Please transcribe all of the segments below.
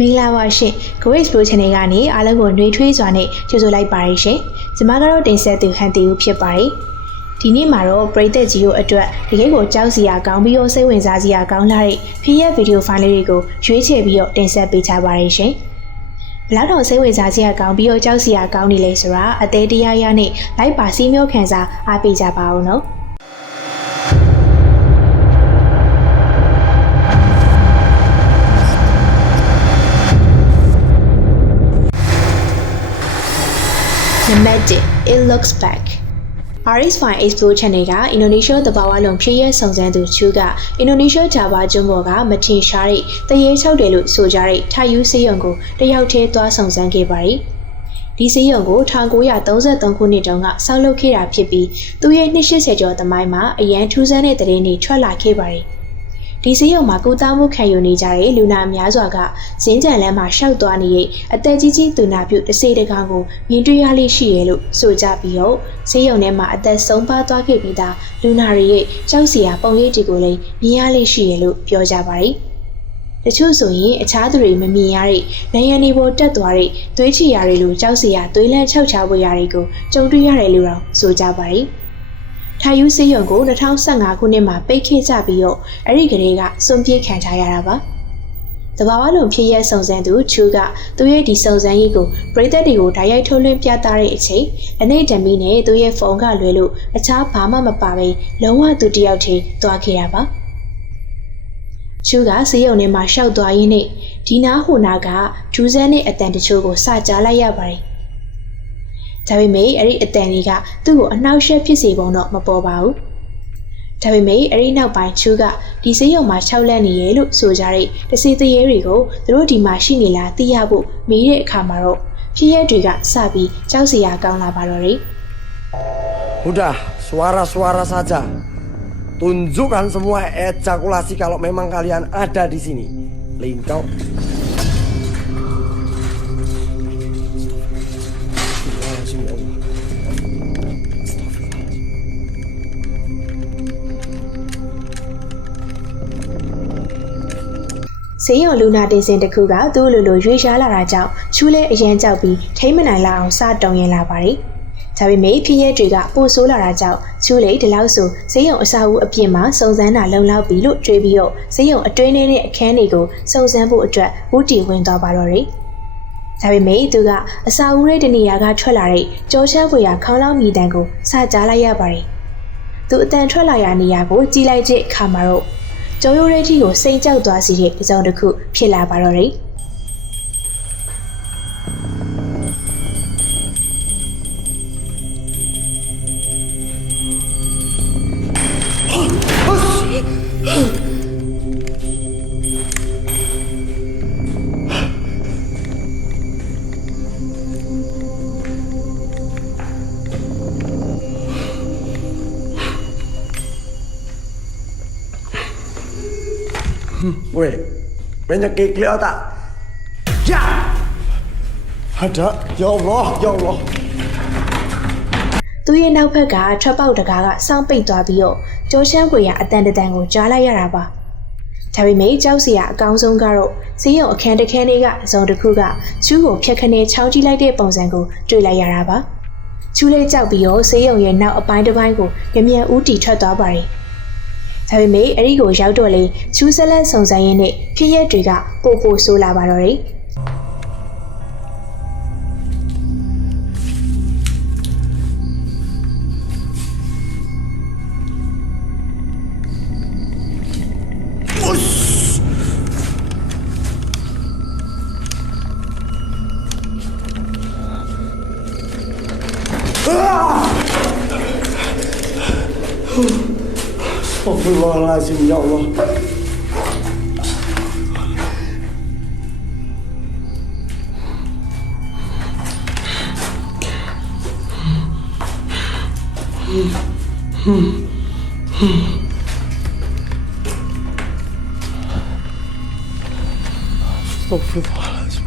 မင်္ဂလာပါရှင် Grace Pro Channel ကနေအားလုံးကိုနှွေးထွေးစွာနဲ့ကြိုဆိုလိုက်ပါရရှင်။ကျွန်မကတော့တင်ဆက်သူဟန်တီဦးဖြစ်ပါတယ်။ဒီနေ့မှာတော့ပရိသတ်ကြီးတို့အတွက်တကယ်ကိုကြောက်စရာကောင်းပြီးတော့စိတ်ဝင်စားစရာကောင်းလာတဲ့ဖီးရက်ဗီဒီယိုဖိုင်လေးတွေကိုရွေးချယ်ပြီးတော့တင်ဆက်ပေးချပါရရှင်။ဘလောက်တော့စိတ်ဝင်စားစရာကောင်းပြီးတော့ကြောက်စရာကောင်းနေလဲဆိုတာအသေးတရားရနဲ့လိုက်ပါစီးမျိုးခံစားအားပေးကြပါဦးနော်။ It looks back. RS5 Explore Channel က Indonesia တဘာဝလုံးဖြစ်ရဲစုံစမ်းသူချူက Indonesia ဂျာဗာကျွန်းပေါ်ကမထင်ရှားတဲ့တရေချောက်တယ်လို့ဆိုကြတဲ့ထိုင်ယူစေးရုံကိုတယောက်တည်းသွားစုံစမ်းခဲ့ပါတယ်။ဒီစေးရုံကို1933ခုနှစ်တုန်းကဆောက်လုပ်ခဲ့တာဖြစ်ပြီးသူရဲ့280ကျော်သမိုင်းမှာအရန်ထူးဆန်းတဲ့သတင်းတွေထွက်လာခဲ့ပါတယ်။ဒီစေးရုံမှာကုသမှုခံယူနေကြတဲ့လူနာများစွာကဇင်းကြံလမ်းမှာရှောက်သွားနေတဲ့အသက်ကြီးကြီးသူနာပြုတစ်စေတကားကိုမြင်တွေ့ရလိမ့်ရှိရလို့ဆိုကြပြီးတော့စေးရုံထဲမှာအသက်ဆုံးပါသွားခဲ့ပြီးသားလူနာတွေရဲ့ကြောက်စရာပုံရိပ်တွေကိုလည်းမြင်ရလိမ့်ရှိရလို့ပြောကြပါတယ်။တချို့ဆိုရင်အခြားသူတွေမမြင်ရတဲ့နိုင်ငံတွေပေါ်တက်သွားတဲ့သွေးချီရာတွေလိုကြောက်စရာသွေးလန့်ခြောက်ခြားပွေရာတွေကိုကြုံတွေ့ရတယ်လို့တော့ဆိုကြပါတယ်။ထိုင်ယူစေးရုံကို2015ခုနှစ်မှာပိတ်ခဲ့ကြပြီးတော့အဲ့ဒီကလေးကစွန့်ပြေးခံထားရတာပါ။တဘာဝလုံးဖြစ်ရဲစုံစမ်းသူချူကသူရဲ့ဒီစုံစမ်းရေးကိုပရိသတ်တွေကိုဓာတ်ရိုက်ထုတ်လွှင့်ပြသတဲ့အချိန်လက်နေတမီနဲ့သူရဲ့ဖုန်းကလွဲလို့အခြားဘာမှမပါဘဲလုံးဝသူတယောက်တည်းသွားခဲ့တာပါ။ချူကစေးရုံထဲမှာရှောက်သွားရင်းနဲ့ဒီနာဟိုနာကဂျူးဆန်းနဲ့အတန်တချို့ကိုစကြားလိုက်ရပါတယ်။ဒါပေမဲ့အဲ့ဒီအတန်လေးကသူ့ကိုအနှောက်အယှက်ဖြစ်စေပုံတော့မပေါ်ပါဘူး။ဒါပေမဲ့အဲ့ဒီနောက်ပိုင်းချူကဒီစေးရုံမှာ6လက်နေရဲလို့ဆိုကြတဲ့တစေတရေတွေကိုသူတို့ဒီမှာရှိနေလားသိရဖို့မေးတဲ့အခါမှာတော့ဖြစ်ရက်တွေကစပြီးကြောက်စရာကောင်းလာပါတော့တယ်။ Udah, suara-suara saja. Tunjukkan semua ejakulasi kalau memang kalian ada di sini. Lingkau. စေးရုံလူနာတင်စင်တစ်ခုကသူ့လိုရွေးရှားလာတာကြောင့်ချူးလဲအရန်ကြောက်ပြီးထိမ့်မနိုင်လောက်အောင်စတုံရင်လာပါတယ်။ဒါပေမဲ့ဖြစ်ရဲတွေကပို့ဆိုးလာတာကြောင့်ချူးလေဒီလောက်ဆိုစေးရုံအစာအုပ်အပြစ်မှာစုံစမ်းတာလုံလောက်ပြီလို့တွေးပြီးတော့စေးရုံအတွင်းထဲတဲ့အခန်းတွေကိုစုံစမ်းဖို့အတွက်ဝူတီဝင်သွားပါတော့တယ်။ဒါပေမဲ့သူကအစာအုပ်ရဲ့တနေရာကထွက်လာတဲ့ကြောချမ်းပွေရာခေါင်းလောင်းမိတန်ကိုစကြားလိုက်ရပါတယ်။သူအတန်ထွက်လာရနေရာကိုကြည့်လိုက်တဲ့အခါမှာတော့ကျော်ရိုးရဲကြီးကိုစိတ်ကြောက်သွားစေတဲ့တစ်စုံတစ်ခုဖြစ်လာပါတော့တယ်Weh, banyak keklik tak? Ya! Ada, ya Allah, ya Allah. သူရဲ့နောက်ဘက်ကထွက်ပေါက်တကားကစောင့်ပိတ်သွားပြီးတော့ကြောရှမ်းပွေရအတန်တန်ကိုကြားလိုက်ရတာပါ။ဒါပေမဲ့ကြောက်စရာအကောင်းဆုံးကတော့စေးရုံအခန်းတစ်ခန်းလေးကအစုံတစ်ခုကချူးကိုဖြတ်ခနဲချောင်းကြည့်လိုက်တဲ့ပုံစံကိုတွေ့လိုက်ရတာပါ။ချူးလေးကြောက်ပြီးတော့စေးရုံရဲ့နောက်အပိုင်းတစ်ပိုင်းကိုမြမြန်ဦးတီထွက်သွားပါတယ်။ဒါပေမဲ့အဲ့ဒီကိုရောက်တော့လေချူးဆက်လက်စုံစမ်းရင်းနဲ့ဖြစ်ရက်တွေကပိုဆိုးလာပါတော့တယ်Astagfirullahaladzim, ya Allah. Astagfirullahaladzim.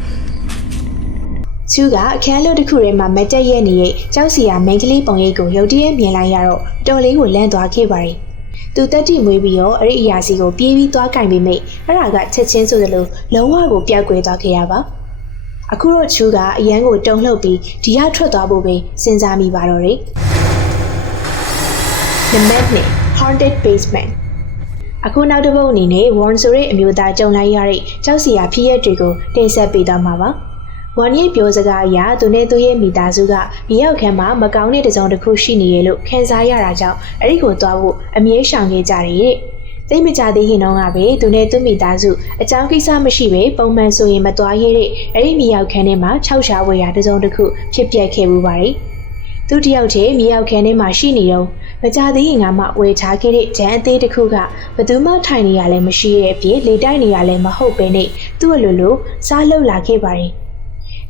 ချူကအခန်းလွတ်တစ်ခုထဲမှာမတက်ရဲနေတဲ့ကြောက်စရာမိန်းကလေးပုံရိပ်ကိုရုတ်တရက်မြင်လိုက်ရတော့တော်လေးကိုလန့်သွားခဲ့ပါတယ် သူတက်တိမွေးပြီးတော့အဲ့ဒီအရာစီကိုပြေးပြီးသွားကင်ပြီးမိအဲ့ဒါကချက်ချင်းဆိုသလိုလုံးဝကိုပျောက်ကွယ်သွားခဲ့ရပါအခုတော့ချူကအရန်ကိုတုံလှုပ်ပြီးဒီရထွက်သွားဖို့ပဲစဉ်းစားမိပါတော့တယ် The Magnet Haunted Basement အခုနောက်တစ်ပုတ်အနေနဲ့ Warren ဆိုတဲ့အမျိုးသားကြုံလိုက်ရတဲ့ကြောက်စရာဖြစ်ရပ်တွေကိုတင်ဆက်ပေးသွားမှာပါWarren ရဲ့ပြောစကားအရသူနဲ့သူ့ရဲ့မိသားစုကမြေရောက်ခန်းမှာမကောင်းတဲ့တစုံတစ်ခုရှိနေရလို့ခံစားရတာကြောင့်အဲ့ဒီကိုသွားဖို့အမြဲရှောင်ခဲ့ကြတယ်တဲ့သိမကြသေးခင်တော့ကပဲသူနဲ့သူ့မိသားစုအကြောင်းကိစ္စမရှိပဲပုံမှန်ဆိုရင်မသွားရတဲ့အဲ့ဒီမြေရောက်ခန်းထဲမှာ၆ရှားဝယ်ရာတစုံတစ်ခုဖြစ်ပျက်ခဲ့မှုပါတယ်သူတယောက်တည်းမြေရောက်ခန်းထဲမှာရှိနေတော့မကြသေးခင်ကမှဝယ်ချခဲ့တဲ့ဂျန်အသေးတစ်ခုကဘသူမှထိုင်နေရလဲမရှိတဲ့အပြင်လေတိုက်နေရလဲမဟုတ်ပဲနဲ့သူ့အလိုလိုစားလှုပ်လာခဲ့ပါတယ်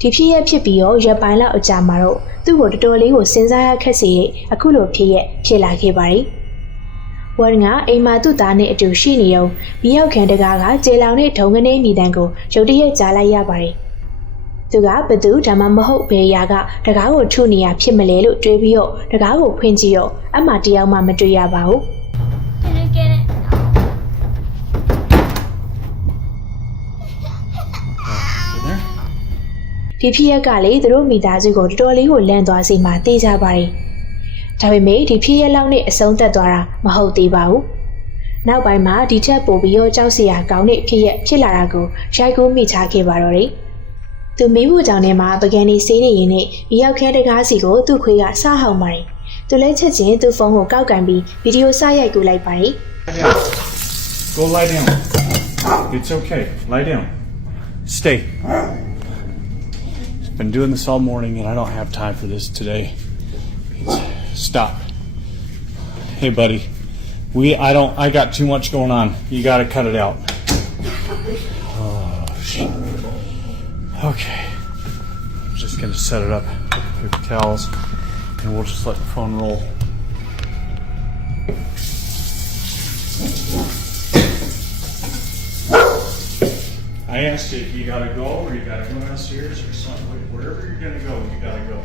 ဒီဖြစ်ရဖြစ်ပြီးတော့ရပိုင်းလောက်အကြာမှာတော့သူ့ကိုတော်တော်လေးကိုစဉ်းစားရခက်စေတဲ့အခုလိုဖြစ်လာခဲ့ပါတယ်ဝမ်ကအိမ်မှာသူ့သားနဲ့အတူရှိနေတော့မြေရောက်ခန်းတကားကကျေလောင်တဲ့ဒုံကနေမိတန်းကိုရုတ်တရက်ကြားလိုက်ရပါတယ်သူကဘသူဒါမှမဟုတ်ဘယ်ရာကတကားကိုထုနေရဖြစ်မလဲလို့တွေးပြီးတော့တကားကိုဖွင့်ကြည့်တော့အမှတယောက်မှမတွေ့ရပါဘူးဒီဖြစ်ရက်ကလေသူတို့မိသားစုကိုတော်တော်လေးကိုလန့်သွားစေမှသိကြပါတယ်ဒါပေမဲ့ဒီဖြစ်ရက်လောက်နဲ့အဆုံးသတ်သွားတာမဟုတ်သေးပါဘူးနောက်ပိုင်းမှာဒီထက်ပိုပြီးတော့ကြောက်စရာကောင်းတဲ့ဖြစ်ရက်ဖြစ်လာတာကိုရိုက်ကူးမိချခဲ့ပါတော့တယ်သူမိဖို့ကြောင့်ထဲမှာပကံနေစေးနေရင်နဲ့မြေရောက်ခဲတကားစီကိုသူ့ခွေးကစဟောင်းပါတယ်သူလဲချက်ချင်းသူ့ဖုန်းကိုကောက်ကန်ပြီးဗီဒီယိုစရိုက်ကူးလိုက်ပါတယ် Go lie down. It's okay. Lie down. Stay. Been doing this all morning and I don't have time for this today. Stop. Hey buddy. I got too much going on. You gotta cut it out. Oh shit. Okay. I'm just gonna set it up with the towels and we'll just let the phone roll. I asked you if you gotta go or you gotta go downstairs or something. Wherever you're gonna go, you gotta go.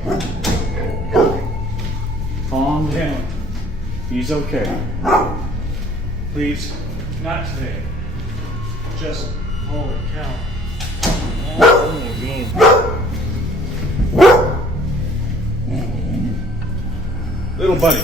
Calm down. He's okay. Please, not today. Just, holy cow. Oh my God. Little buddy.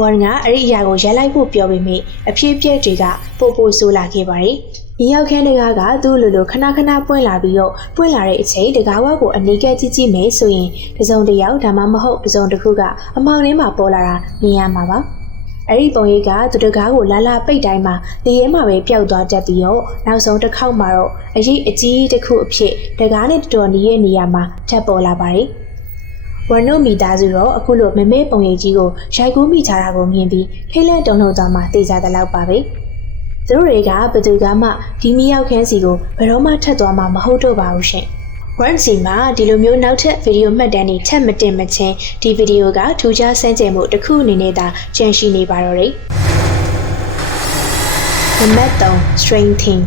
ဝမ်ကအဲ့ဒီအရာကိုရက်လိုက်ဖို့ပြောပေမဲ့အဖြစ်အပျက်တွေကပိုဆိုးလာခဲ့ပါတယ်။မြေရောက်ခန်းတကားကသူ့လိုလိုခဏပွင့်လာပြီးတော့ပွင့်လာတဲ့အချိန်တကားဝါကိုအနီးကပ်ကြည့်မယ်ဆိုရင်တစုံတစ်ယောက်ဒါမှမဟုတ်တစုံတစ်ခုကအမောင်ထဲမှာပေါ်လာတာမြင်ရမှာပါ။အဲ့ဒီပုံရိပ်ကသူတကားကိုလာပိတ်တိုင်းမှာလေရဲမှာပဲပျောက်သွားတတ်ပြီးတော့နောက်ဆုံးတစ်ခေါက်မှာတော့အရေးအကြီးတစ်ခုအဖြစ်တကားနဲ့တော်တော်နီးရဲ့နေရာမှာထပ်ပေါ်လာပါတယ်။ဝမ်နိုမိသားစုတော့အခုလိုမမဲပုံရိပ်ကြီးကိုရိုက်ကူးမိချတာကိုမြင်ပြီးထိတ်လန့်တုန်လှုပ်သွားမှသိကြတဲ့လောက်ပါပဲ။သူတို့တွေကဘသူကမှဒီမီရောက်ခန်းစီကိုဘယ်တော့မှထပ်သွားမှာမဟုတ်တော့ပါဘူးရှင်။ဝမ်စီမှာဒီလိုမျိုးနောက်ထပ်ဗီဒီယိုမှတ်တမ်းတွေထပ်မတင်မချင်းဒီဗီဒီယိုကထူးခြားဆန်းကျင်မှုတစ်ခုအနေနဲ့သာကျန်ရှိနေပါတော့တယ်။ The Method Strange Thing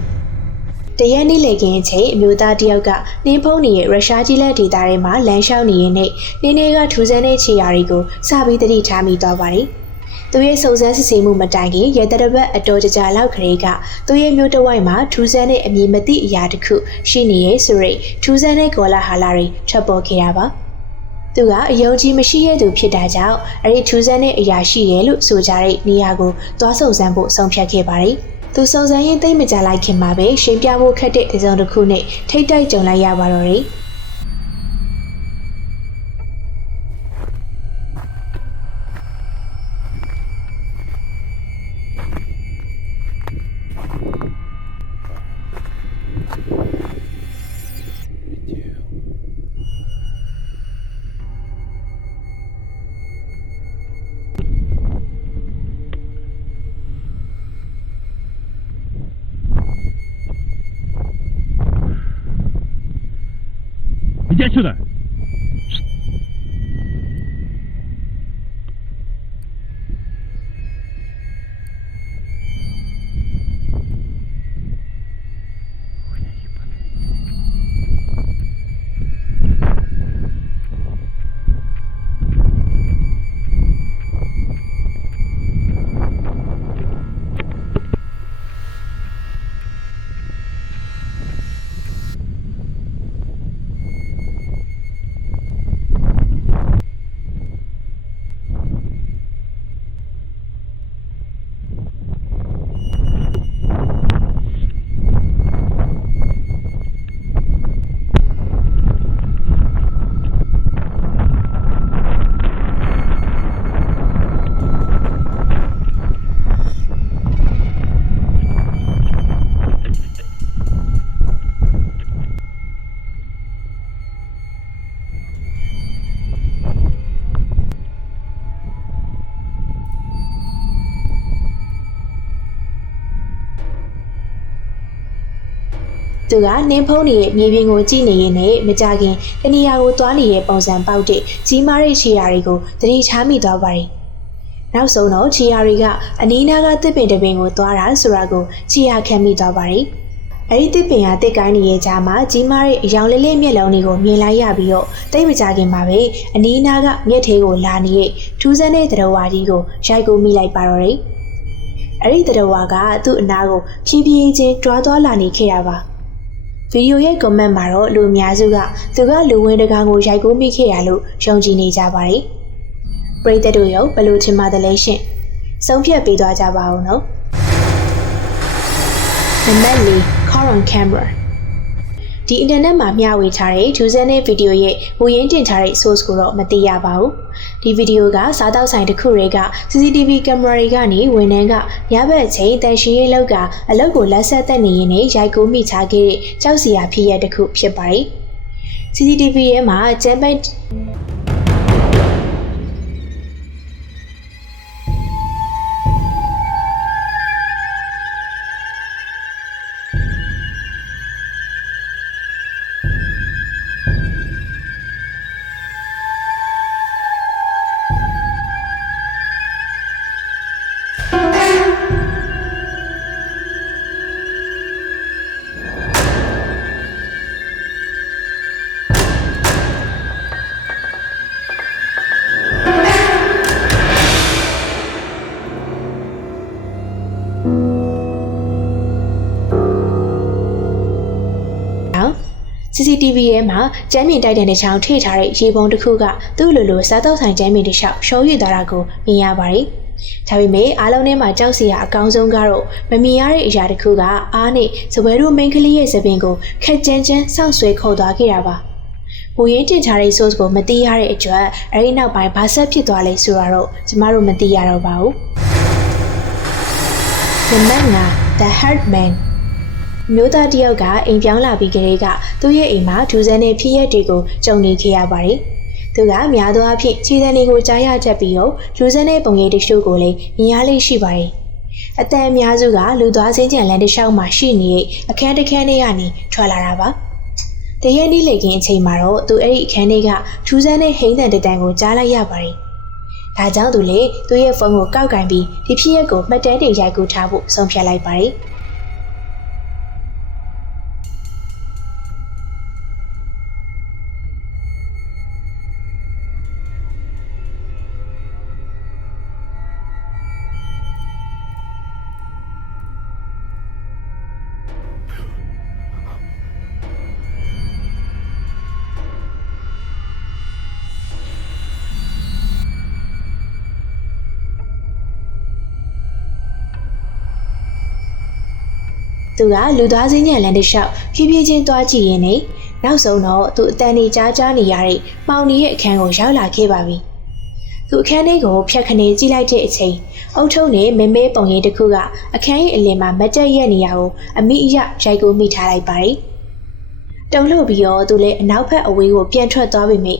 တရက်နေ့လေကင်းအချိန်အမျိုးသားတယောက်ကနှင်းဖုံးနေတဲ့ရုရှားကြီးလက်ဒေသထဲမှာလမ်းလျှောက်နေရင်နှင်းကထူးဆန်းတဲ့ခြေရာတွေကိုစပြီးတတိထားမိသွားပါတယ်။သူရဲ့စုံစမ်းစစ်ဆေးမှုမတိုင်ခင်ရဲတပ်ပတ်အတော်ကြာလောက်ကလေးကသူရဲ့မျိုးတဝိုက်မှာထူးဆန်းတဲ့အမည်မသိအရာတစ်ခုရှိနေရဲ့ဆိုရိတ်ထူးဆန်းတဲ့ကောလာဟာလာတွေထွက်ပေါ်ခဲ့ရပါ။သူကအယုံကြည်မရှိတဲ့သူဖြစ်တာကြောင့်အဲ့ဒီထူးဆန်းတဲ့အရာရှိရဲ့လို့ဆိုကြတဲ့နေရာကိုသွားစုံစမ်းဖို့ဆုံးဖြတ်ခဲ့ပါတယ်။သူစုံစမ်းရင်းသိမကြလိုက်ခင်မှာပဲရှင်းပြဖို့ခက်တဲ့တစုံတစ်ခုနဲ့ထိတ်တိုက်ကြုံလိုက်ရပါတော့တယ်။ Иди сюда! သူကနင်းဖုံးနေတဲ့မြေပြင်ကိုကြည့်နေရင်လည်းမကြခင်တနေရာကိုသွားနေတဲ့ပုံစံပေါက်တဲ့ကြီးမားတဲ့ခြေရာတွေကိုသတိထားမိသွားပါတယ်။နောက်ဆုံးတော့ခြေရာတွေကအနီးနားကတစ်ပင်တစ်ပင်ကိုသွားတာဆိုတာကိုခြေရာခံမိသွားပါတယ်။အဲဒီတစ်ပင်ကတစ်ကိုင်းနေတဲ့ကြားမှာကြီးမားတဲ့အယောင်လေးလေးမျက်လုံးတွေကိုမြင်လိုက်ရပြီးတော့တိတ်မကြခင်မှာပဲအနီးနားကမျက်သေးကိုလာနေတဲ့ထူးဆန်းတဲ့သတ္တဝါကြီးကိုရိုက်ကူးမိလိုက်ပါတော့တယ်။အဲဒီသတ္တဝါကသူ့အနားကိုဖြည်းဖြည်းချင်းတွားသွားလာနေခဲ့တာပါ။ဗီဒီယိုရဲ့ comment မှာတော့လူအများစုကသူကလူဝင်တကောင်ကိုရိုက်ကူးမိခဲ့ရလို့ယုံကြည်နေကြပါတယ်။ပရိသတ်တို့ရောဘယ်လိုထင်ပါသလဲရှင်။ဆုံးဖြတ်ပေးသွားကြပါဦးနော်။ Number 4 Call on camera ဒီအင်တာနက်မှာမျှဝေထားတဲ့ထူးဆန်းတဲ့ဗီဒီယိုရဲ့ဝေရင်းတင်ထားတဲ့ source ကိုတော့မသိရပါဘူး။ဒီဗီဒီယိုကစားတောက်ဆိုင်တစ်ခုတွေက CCTV ကင်မရာတွေကနေဝန်ထမ်းကညဘက်အချိန်တန်ရှင်းရေးလုပ်ကအလုပ်ကိုလက်ဆက်သက်နေရင်းနဲ့ရိုက်ကူးမိထားခဲ့တဲ့ကြောက်စရာဖြစ်ရတစ်ခုဖြစ်ပါတယ်။ CCTV ရဲ့မှာကျန်းပိတ်CCTV ရဲ့မှာကျမ်းမြင်တိုက်တဲ့ချောင်းထိထားတဲ့ရေပုံတစ်ခုကသူ့လိုစားတောက်ဆိုင်ကျမ်းမြင်တစ်လျှောက်ရှော်ရည်သွားတာကိုမြင်ရပါတယ်။ဒါပေမဲ့အားလုံးထဲမှာကြောက်စရာအကောင်းဆုံးကတော့မမြင်ရတဲ့အရာတစ်ခုကအားနဲ့စပွဲတို့မိန်းကလေးရဲ့သပင်ကိုခက်ကြမ်းကြမ်းဆောက်ဆွဲခေါ်သွားခဲ့တာပါ။ဘူရင်းတင်ထားတဲ့ source ကိုမသိရတဲ့အတွက်အဲဒီနောက်ပိုင်းဘာဆက်ဖြစ်သွားလဲဆိုတာတော့ကျမတို့မသိရတော့ပါဘူး။ Number 5 The Heartmanမျိုးသားတယောက်ကအိမ်ပြောင်းလာပြီးကလေးကသူ့ရဲ့အိမ်မှာထူးဆန်းတဲ့ဖြစ်ရပ်တွေကိုကြုံနေခဲ့ရပါတယ်။သူကများသောအားဖြင့်ခြေတံတွေကိုကြားရတတ်ပြီးတော့ထူးဆန်းတဲ့ပုံရိပ်တချို့ကိုလည်းမြင်ရလိမ့်ရှိပါတယ်။အတန်အများစုကလူသွားစင်းကြံလမ်းတစ်လျှောက်မှာရှိနေတဲ့အခန်းတစ်ခန်းထဲကနေထွက်လာတာပါ။တရက်နေ့လေကင်းအချိန်မှာတော့သူအဲ့ဒီအခန်းထဲကထူးဆန်းတဲ့ဟိန်းတန်တန်ကိုကြားလိုက်ရပါတယ်။ဒါကြောင့်သူလည်းသူ့ရဲ့ဖုန်းကိုကောက်ကင်ပြီးဒီဖြစ်ရပ်ကိုမှတ်တမ်းတင်ရိုက်ကူးထားဖို့ဆုံးဖြတ်လိုက်ပါတယ်။သူကလူသားစင်းညံလန်းတစ်လျှောက်ဖြည်းဖြည်းချင်းသွားကြည့်ရင်းနဲ့နောက်ဆုံးတော့သူအတန်နေကြားနေရတဲ့မှောင်နေရဲ့အခန်းကိုရောက်လာခဲ့ပါပြီ။သူအခန်းထဲကိုဖြတ်ခနေကြည့်လိုက်တဲ့အချိန်အုတ်ထုံးနဲ့မဲမဲပုံရိပ်တစ်ခုကအခန်းရဲ့အလယ်မှာမတက်ရက်နေရကိုအမိအယရိုက်ကူးမိထားလိုက်ပါတယ်။တုံ့လှုပ်ပြီးတော့သူလည်းအနောက်ဘက်အဝေးကိုပြန်ထွက်သွားပြီမိ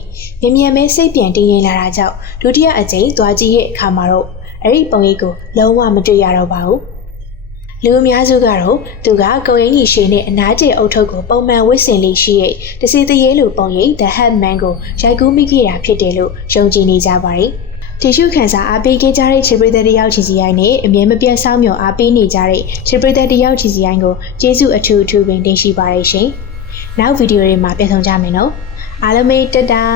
မြန်မဲစိတ်ပြန်တင်းရင်လာတာကြောင့်ဒုတိယအကြိမ်သွားကြည့်ရဲ့အခါမှာတော့အဲ့ဒီပုံရိပ်ကိုလုံးဝမတွေ့ရတော့ပါဘူး။လူအများစုကတော့သူကကိုရင်ကြီးရှည်နဲ့အနားကျအုတ်ထုပ်ကိုပုံမှန်ဝတ်ဆင်လေးရှိတဲ့တစီတရေလိုပုံရိပ် The Headman ကိုရိုက်ကူးမိခဲ့တာဖြစ်တယ်လို့ယုံကြည်နေကြပါတယ်။တီရှုခန်းစာအားပေးခဲ့ကြတဲ့ချစ်ပရိသတ်တယောက်ချီစီရိုင်းနဲ့အမြဲမပြတ်စောင့်မျှော်အားပေးနေကြတဲ့ချစ်ပရိသတ်တယောက်ချီစီရိုင်းကိုကျေးဇူးအထူးပင်တင်ရှိပါရရှင်။နောက်ဗီဒီယိုတွေမှာပြန်ဆောင်ကြမယ်နော်။အားလုံးပဲတတား